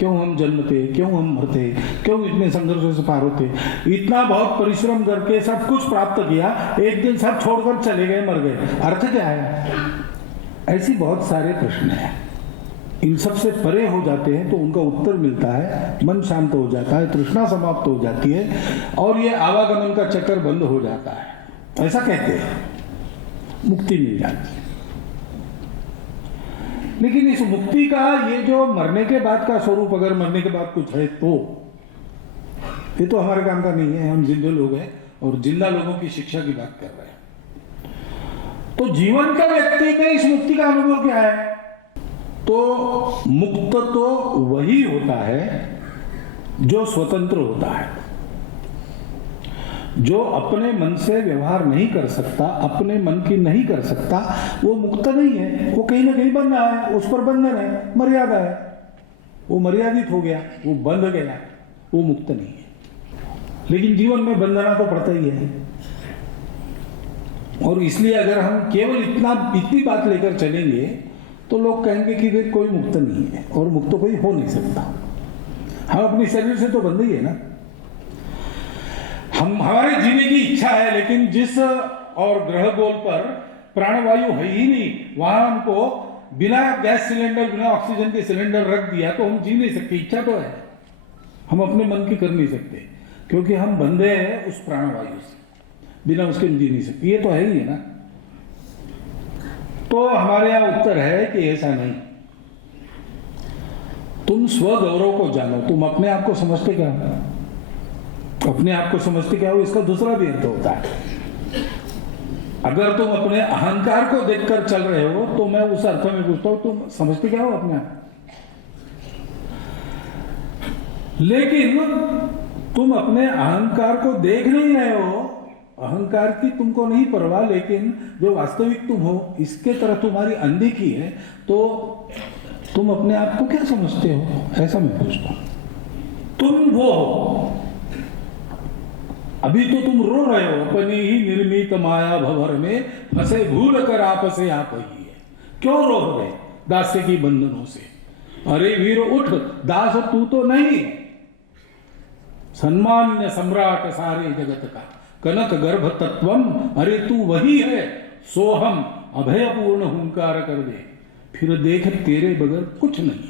क्यों हम जन्मते, क्यों हम मरते, क्यों इतने संघर्षों से पार होते, इतना बहुत परिश्रम करके सब कुछ प्राप्त किया, एक दिन सब छोड़कर चले गए, मर गए, अर्थ क्या है? ऐसी बहुत सारे प्रश्न हैं। इन सब से परे हो जाते हैं तो उनका उत्तर मिलता है, मन शांत हो जाता है, तृष्णा समाप्त हो जाती है और ये आवागमन का चक्कर बंद हो जाता है। ऐसा कहते हैं, मुक्ति मिल जाती है। लेकिन इस मुक्ति का ये जो मरने के बाद का स्वरूप, अगर मरने के बाद कुछ है तो ये तो हमारे काम का नहीं है, हम जिंदे लोग हैं और जिंदा लोगों की शिक्षा की बात कर रहे हैं। तो जीवन का व्यक्ति में इस मुक्ति का अनुभव क्या है? तो मुक्त तो वही होता है जो स्वतंत्र होता है, जो अपने मन से व्यवहार नहीं कर सकता, अपने मन की नहीं कर सकता, वो मुक्त नहीं है। वो कहीं ना कहीं बंध रहा है, उस पर बंधन है, मर्यादा है, वो मर्यादित हो गया, वो बंध गया, वो मुक्त नहीं है। लेकिन जीवन में बंधना तो पड़ता ही है। और इसलिए अगर हम केवल इतनी बात लेकर चलेंगे तो लोग कहेंगे कि वे कोई मुक्त नहीं है और मुक्त कोई हो नहीं सकता। हम अपने शरीर से तो बंधे ही है ना, हमारे जीने की इच्छा है, लेकिन जिस और ग्रह गोल पर प्राणवायु है ही नहीं, वहां हमको बिना गैस सिलेंडर, बिना ऑक्सीजन के सिलेंडर रख दिया तो हम जी नहीं सकते। इच्छा तो है, हम अपने मन की कर नहीं सकते क्योंकि हम बंधे हैं उस प्राणवायु से, बिना उसके जी नहीं सकते। ये तो है ही है ना। तो हमारे यहां उत्तर है कि ऐसा नहीं। तुम स्वगौरव को जानो। तुम अपने आप को समझते क्या हो? अपने आप को समझते क्या हो, इसका दूसरा भी अर्थ होता है। अगर तुम अपने अहंकार को देखकर चल रहे हो तो मैं उस अर्थ में पूछता हूं, तुम समझते क्या हो अपने आप? लेकिन तुम अपने अहंकार को देख नहीं रहे हो, अहंकार की तुमको नहीं परवाह, लेकिन जो वास्तविक तुम हो इसके तरफ तुम्हारी अनदेखी है, तो तुम अपने आप को क्या समझते हो? ऐसा मैं पूछता हूं। तुम वो हो, अभी तो तुम रो रहे हो, अपनी ही निर्मित माया भंवर में फंसे भूल कर आप से आप ही है। क्यों रो रहे? दास्य की बंधनों से। अरे वीर उठ, दास तू तो नहीं, सम्मान्य सम्राट सारे जगत का, कनक गर्भ तत्वम, अरे तू वही है, सोहम अभयपूर्ण हुंकार कर दे, फिर देख तेरे बगैर कुछ नहीं।